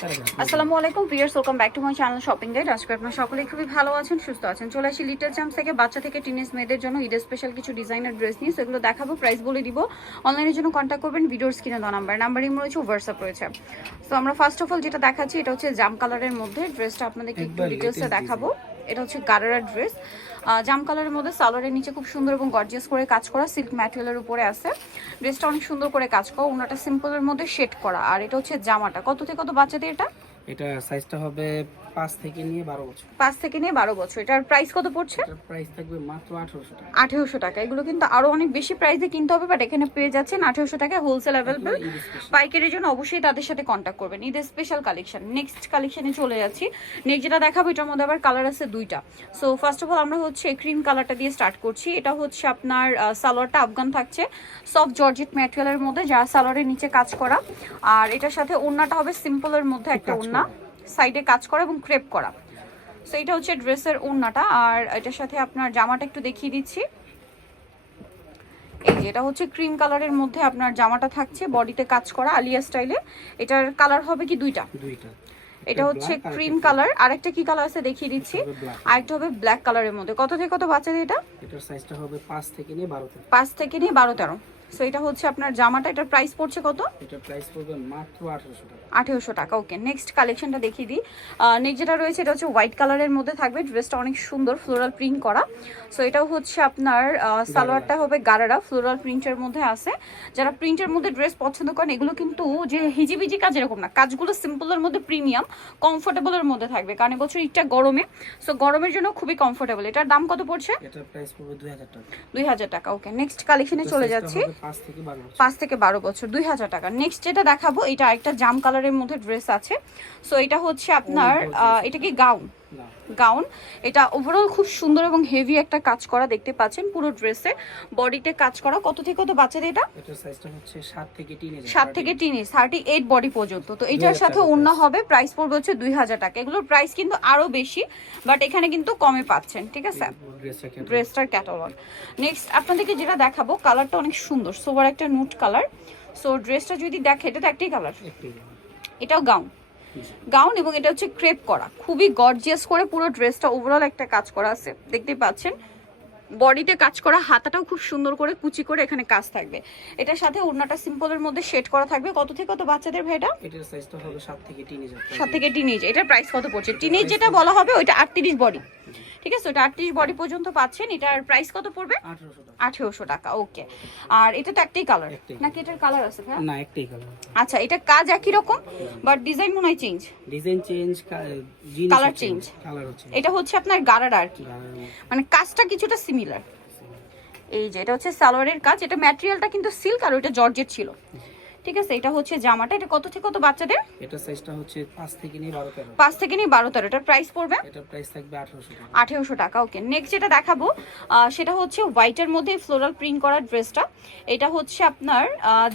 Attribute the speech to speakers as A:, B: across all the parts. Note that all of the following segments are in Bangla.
A: আসসালামু আলাইকুম viewers welcome back to my channel shopping guide আজকে আপনারা সকলেই খুবই ভালো আছেন সুস্থ আছেন। চলে আসি লিটল চ্যাম্প থেকে বাচ্চা থেকে টিনেজ মেয়েদের জন্য ঈদের স্পেশাল কিছু ডিজাইনার ড্রেস নিয়ে। সেগুলো দেখাবো প্রাইস বলে দিব। অনলাইনের জন্য কন্ট্যাক্ট করবেন ভিডিওর স্ক্রিনে দেওয়া নাম্বার নাম্বার ইম রয়েছে হোয়াটসঅ্যাপ রয়েছে। তো আমরা ফার্স্ট অফ অল যেটা দেখাচ্ছি এটা হচ্ছে জাম কালারের মধ্যে। ড্রেসটা আপনাদেরকে একটু ডিটেলসে দেখাবো। এটা হচ্ছে গারারা ড্রেস। জাম কালারের মধ্যে সালোয়ারের নিচে খুব সুন্দর এবং গর্জিয়াস করে কাজ করা সিল্ক ম্যাটেরিয়ালের উপরে আছে। ড্রেসটা অনেক সুন্দর করে কাজ করা, ওনাটা সিম্পলের মধ্যে শেড করা। আর এটা হচ্ছে জামাটা। কত থেকে কত বাচ্চাদের এটা?
B: এটা সাইজটা হবে পাঁচ থেকে নিয়ে বারো বছর।
A: পাঁচ থেকে নিয়ে বারো বছর। এটার প্রাইস কত পড়ছে?
B: এটার প্রাইস থাকবে মাত্র আঠারোশো টাকা।
A: আঠেরোশো টাকা। এগুলো কিন্তু আরও অনেক বেশি প্রাইসে কিনতে হবে বাট এখানে পেয়ে যাচ্ছেন আঠেরোশো টাকায় হোলসেল অ্যাভেলেবেল
B: ঈদ
A: জন্য অবশ্যই তাদের সাথে কন্ট্যাক্ট করবেন। ঈদের স্পেশাল কালেকশন নেক্সট কালেকশনে চলে যাচ্ছি। নেক্সট যেটা দেখাবো এটার মধ্যে আবার কালার আছে দুইটা। সো ফার্স্ট অফ অল আমরা হচ্ছে ক্রিম কালারটা দিয়ে স্টার্ট করছি। এটা হচ্ছে আপনার সালোয়ারটা আফগান থাকছে। সফট জর্জেট ম্যাটেরিয়ালের মধ্যে যা সালোয়ারের নিচে কাজ করা। আর এটার সাথে ওড়নাটা হবে সিম্পলের মধ্যে একটা
B: কাজ
A: ওড়না সাইডে কাজ করা এবং ক্রেপ করা। সো এটা হচ্ছে ড্রেসের ওড়নাটা আর এটার সাথে আপনার জামাটা একটু দেখিয়ে দিচ্ছি। এই যে এটা হচ্ছে ক্রিম কালারের মধ্যে আপনার জামাটা থাকছে বডিতে কাজ করা আলিয়া স্টাইলে। এটার কালার হবে কি দুইটা? এটা হচ্ছে
B: আর
A: ক্রিম
B: একটা
A: কালার আরেকটা কি কালার আছে দেখিয়ে দিচ্ছি।
B: black।
A: আরেকটা হবে ব্ল্যাক কালারের মধ্যে। কত থেকে কত বাচ্চাদের এটা?
B: এটার সাইজটা হবে পাঁচ থেকে নিয়ে বারো থেকে
A: পাঁচ থেকে নিয়ে বারো তেরো। সো এটা হচ্ছে আপনার জামাটা এটার প্রাইস পড়ছে কত?
B: এটার প্রাইস পড়বে মাত্র আঠারোশো টাকা।
A: ওকে নেক্সট কালেকশনটা দেখিয়ে দিই। নেক্সট যেটা রয়েছে এটা হচ্ছে হোয়াইট কালারের মধ্যে থাকবে ড্রেসটা অনেক সুন্দর ফ্লোরাল প্রিন্ট করা। সো এটাও হচ্ছে আপনার সালোয়ারটা হবে গারারা ফ্লোরাল প্রিন্টের মধ্যে আছে। যারা প্রিন্টের মধ্যে ড্রেস পছন্দ করেন এগুলো কিন্তু যে হিজিবিজি কাজ এরকম না কাজগুলো সিম্পলের মধ্যে প্রিমিয়াম কমফোর্টেবলের মধ্যে থাকবে। কারণ এবছর ইটটা গরমে সো গরমের জন্য খুবই কমফোর্টেবল এটার দাম কত পড়ছে?
B: এটার প্রাইস পড়বে দুই হাজার টাকা।
A: দুই হাজার টাকা ওকে নেক্সট কালেকশনে চলে যাচ্ছি।
B: পাঁচ থেকে বারো বছর।
A: দুই হাজার টাকা। নেক্সট যেটা দেখাবো এটা একটা জাম কালারের মধ্যে ড্রেস আছে। সো এটা হচ্ছে আপনার এটা কি গাউন গাউন। এটা ওভারঅল খুব সুন্দর এবং হেভি একটা কাজ করা দেখতে পাচ্ছেন পুরো ড্রেসে বডিতে কাজ করা। কত থেকে কত বাচ্চাদের এটা?
B: হচ্ছে সাত থেকে
A: টিন থার্টি এইট বডি পর্যন্ত। তো এটার সাথে অন্য হবে। প্রাইস পড়বে হচ্ছে দুই হাজার টাকা। এগুলোর প্রাইস কিন্তু আরও বেশি বাট এখানে কিন্তু কমে পাচ্ছেন ঠিক আছে?
B: ড্রেসটা
A: ড্রেসটার ক্যাটালগ নেক্সট আপনাদেরকে যেটা দেখাবো কালারটা অনেক সুন্দর। সোবার একটা নুট কালার সো ড্রেসটা যদি দেখে এটা তো একটাই কালার এটাও গাউন গাউন এবং এটা হচ্ছে ক্রেপ করা। খুবই গর্জিয়াস করে পুরো ড্রেসটা ওভারঅল একটা কাজ করা আছে। দেখতেই পাচ্ছেন বডিতে কাজ করা হাতাটাও খুব সুন্দর করে কুচি করে এখানে কাজ থাকবে। এটার সাথে ওড়নাটা সিম্পলের মধ্যে শেড করা থাকবে। কত থেকে কত বাচ্চাদের ভাইটা
B: এটার সাইজ তো হবে 7 থেকে 10 ইঞ্চি
A: 7 থেকে টিনেজ এটার প্রাইস কত পড়ছে? টিনেজ যেটা বলা হবে ওইটা আটত্রিশ বডি ঠিক আছে ওটা আটত্রিশ বডি পর্যন্ত পাচ্ছেন এটার প্রাইস কত পড়বে?
B: আঠেরোশো টাকা।
A: ওকে আর এটা তো একটাই কালার নাকি এটার কালার আছে
B: না একটাই কালার
A: আচ্ছা এটা কাজ একই রকম বাট ডিজাইন মনে হয় চেঞ্জ
B: ডিজাইন চেঞ্জ কালার হচ্ছে
A: এটা হচ্ছে আপনার গারার আর কি। মানে কাজটা কিছুটা সিমিলার এই যে এটা হচ্ছে সালোয়ারের কাজ এটা ম্যাটেরিয়ালটা কিন্তু সিল্ক আর ওইটা জর্জেট ছিল। ঠিক আছে? এটা হচ্ছে জামাটা। এটা কত থেকে কত বাচ্চাদের?
B: এটার সাইজটা হচ্ছে পাঁচ থেকে নিয়ে বারো তেরো।
A: পাঁচ থেকে নিয়ে বারো তেরো। এটার প্রাইস পড়বে?
B: এটার প্রাইস থাকবে আঠারোশো টাকা।
A: আঠেরোশো টাকা ওকে নেক্সট যেটা দেখাবো সেটা হচ্ছে হোয়াইটের মধ্যে ফ্লোরাল প্রিন্ট করা ড্রেসটা এটা হচ্ছে আপনার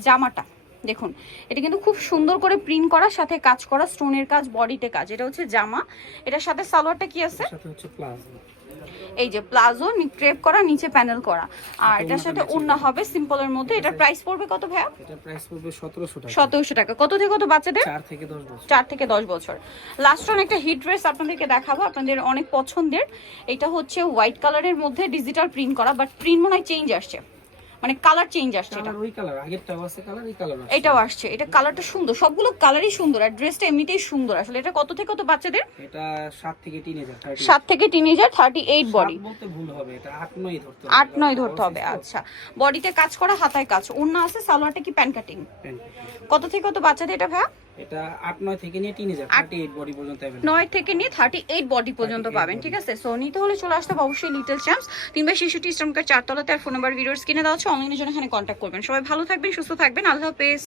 A: জামাটা। দেখুন এটা কিন্তু খুব সুন্দর করে প্রিন্ট করার সাথে কাজ করা স্টোনের কাজ বডিতে কাজ। এটা হচ্ছে জামা। এটার সাথে সালোয়ারটা কি আছে?
B: সাথে হচ্ছে প্লাজো
A: এই যে প্লাজো ক্রেপ করা নিচে প্যানেল করা। আর এটার সাথে ওড়না হবে সিম্পলের মধ্যে। এটা প্রাইস পড়বে কত ভাইয়া?
B: এটা প্রাইস পড়বে সতেরোশো টাকা।
A: সতেরোশো টাকা। কত থেকে কত বাচ্চাদের?
B: চার থেকে দশ বছর।
A: 4 থেকে দশ বছর। লাস্ট অন একটা হিট ড্রেস আপনাদেরকে দেখাবো আপনাদের অনেক পছন্দের। এটা হচ্ছে হোয়াইট কালারের মধ্যে ডিজিটাল প্রিন্ট করা বাট প্রিন্ট মনে হয় চেঞ্জ আসছে। মানে কালার চেঞ্জ আসছে এটা।
B: ওই কালার আগেরটাও আছে কালার এই কালার
A: এটাও আসছে এটা কালারটা সুন্দর সবগুলো কালারই সুন্দর আর ড্রেসটা এমনিতেই সুন্দর। আসলে এটা কত থেকে কত বাচ্চাদের?
B: এটা 7 থেকে তিন হাজার থার্টি
A: সাত থেকে টিনেজার থার্টি এইট বডি
B: বলতে ভুল হবে এটা আট নয় ধরতে হবে।
A: আট নয় ধরতে হবে আচ্ছা। বডিতে কাজ করা হাতায় কাজ। ওন্না আছে সালোয়ারটা কি প্যান কাটিং? কত থেকে কত বাচ্চাদের এটা ভাইয়া?
B: এটা আট নয় থেকে নিয়ে বডি পর্যন্ত
A: থেকে নিয়ে থার্টি এইট বডি পর্যন্ত পাবেন ঠিক আছে? সো নিতে হলে চলে আসতে হবে অবশ্যই লিটল চ্যাম্পস বাই চারতলাতে আর ফোন নাম্বার ভিডিও কিনে দেওয়া অনেক অনলাইনের জন্য এখানে কন্ট্যাক্ট করবেন। সবাই ভালো থাকবেন সুস্থ থাকবেন। আল্লাহ হাফেজ।